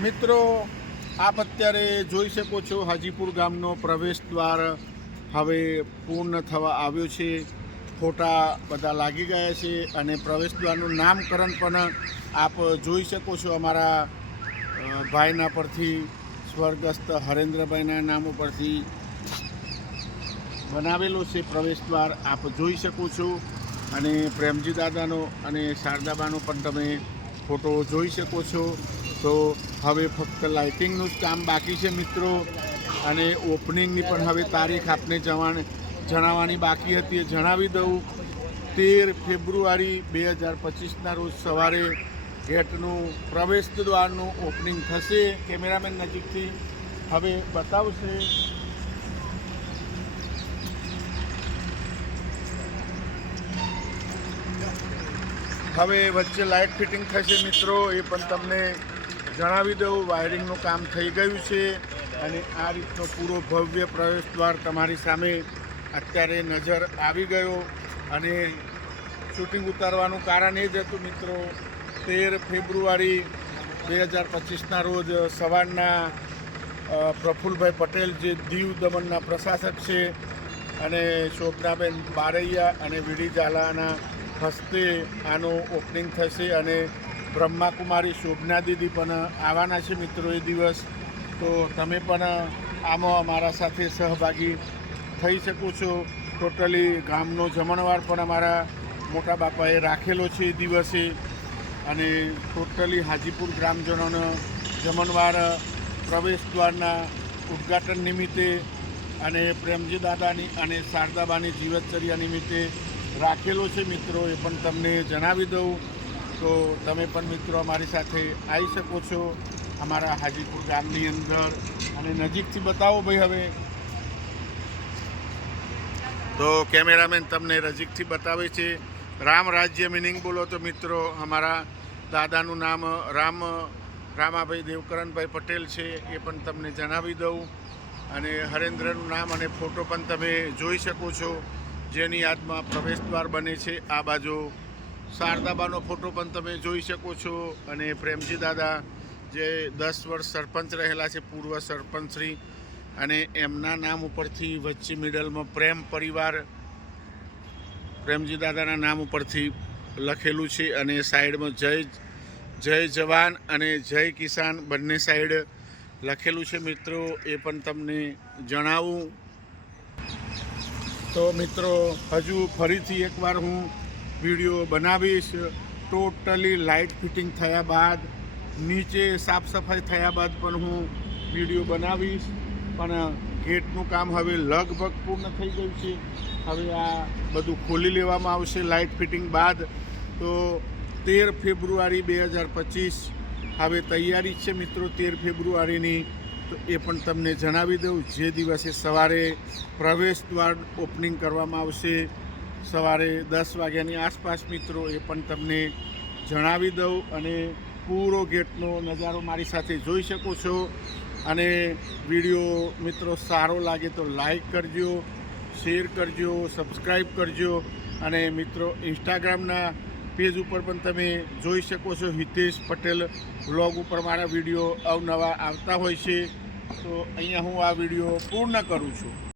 મિત્રો આપ અત્યારે જોઈ શકો છો હાજીપુર ગામનો પ્રવેશ દ્વાર હવે પૂર્ણ થવા આવ્યો છે। ફોટા બધા લાગી ગયા છે અને પ્રવેશ દ્વારનું નામકરણ પણ આપ જોઈ શકો છો। અમારા ભાઈના પરથી સ્વર્ગસ્થ હરેન્દ્રભાઈના નામ ઉપરથી બનાવેલો છે પ્રવેશ દ્વાર આપ જોઈ શકો છો। અને પ્રેમજી દાદાનો અને શારદાબાનો પણ તમે ફોટો જોઈ શકો છો। તો હવે ફક્ત લાઇટિંગનું જ કામ બાકી છે મિત્રો, અને ઓપનિંગની પણ હવે તારીખ આપને જણાવવાની બાકી હતી એ જણાવી દઉં। 13 ફેબ્રુઆરી 2025ના રોજ સવારે ગેટનું પ્રવેશ દ્વારનું ઓપનિંગ થશે। કેમેરામેન નજીકથી હવે બતાવશે। હવે વચ્ચે લાઇટ ફિટિંગ થશે મિત્રો, એ પણ તમને જણાવી દઉં। વાયરિંગનું કામ થઈ ગયું છે અને આ રીતનો પૂરો ભવ્ય પ્રવેશ દ્વાર તમારી સામે અત્યારે નજર આવી ગયો। અને શૂટિંગ ઉતારવાનું કારણ એ જ હતું મિત્રો, 13 ફેબ્રુઆરી 2025ના રોજ સવારના પ્રફુલભાઈ પટેલ જે દીવ દમણના પ્રશાસક છે અને શોભનાબેન બારૈયા અને વીડી ઝાલાના હસ્તે આનું ઓપનિંગ થશે। અને બ્રહ્માકુમારી શોભના દીદી પણ આવવાના છે મિત્રો એ દિવસ। તો તમે પણ આમાં અમારા સાથે સહભાગી થઈ શકો છો। ટોટલી ગામનો જમણવાર પણ અમારા મોટા બાપાએ રાખેલો છે એ દિવસે, અને ટોટલી હાજીપુર ગ્રામજનોનો જમણવાર પ્રવેશ દ્વારના ઉદ્ઘાટન નિમિત્તે અને પ્રેમજી દાદાની અને શારદાબાની જીવનચર્યા નિમિત્તે રાખેલો છે મિત્રો, એ પણ તમને જણાવી દઉં। તો તમે પણ મિત્રો અમારી સાથે આવી શકો છો અમારા હાજીપુર ગામની અંદર। અને નજીકથી બતાવો ભાઈ હવે તો કેમેરામેન તમને નજીકથી બતાવે છે। રામ રાજ્ય મિનિંગ બોલો તો મિત્રો અમારા દાદાનું નામ રામાભાઈ દેવકરણભાઈ પટેલ છે, એ પણ તમને જણાવી દઉં। અને હરેન્દ્રનું નામ અને ફોટો પણ તમે જોઈ શકો છો, જેની યાદમાં પ્રવેશ દ્વાર બને છે। આ બાજુ શારદાબાનો ફોટો પણ તમે જોઈ શકો છો। અને પ્રેમજી દાદા જે 10 વર્ષ સરપંચ રહેલા છે, પૂર્વ સરપંચશ્રી, અને એમના નામ ઉપરથી વચ્ચે મિડલમાં પ્રેમ પરિવાર પ્રેમજી દાદાના નામ ઉપરથી લખેલું છે। અને સાઈડમાં જય જવાન અને જય કિસાન બંને સાઈડ લખેલું છે મિત્રો, એ પણ તમને જણાવું। તો મિત્રો હજુ ફરીથી એકવાર હું વિડીયો બનાવીશ। ટોટલી લાઇટ ફિટિંગ થયા બાદ, નીચે સાફ સફાઈ થયા બાદ પણ હું વિડીયો બનાવીશ। પણ ગેટનું કામ હવે લગભગ પૂર્ણ થઈ ગયું છે। હવે આ બધું ખોલી લેવામાં આવશે લાઇટ ફિટિંગ બાદ। તો 13 ફેબ્રુઆરી 2025 હવે તૈયારી છે મિત્રો 13 ફેબ્રુઆરીની। તો એ પણ તમને જણાવી દઉં, જે દિવસે સવારે પ્રવેશ દ્વાર ઓપનિંગ કરવામાં આવશે સવારે 10 વાગ્યાની આસપાસ મિત્રો, એ પણ તમને જણાવી દઉં। અને પૂરો ગેટનો નજારો મારી સાથે જોઈ શકો છો। અને વિડીયો મિત્રો સારો લાગે તો લાઈક કરજો, શેર કરજો, સબસ્ક્રાઈબ કરજો। અને મિત્રો ઇન્સ્ટાગ્રામના પેજ ઉપર પણ તમે જોઈ શકો છો, હિતેશ પટેલ વ્લોગ ઉપર મારા વિડીયો અવનવા આવતા હોય છે। તો અહીંયા હું આ વિડીયો પૂર્ણ કરું છું।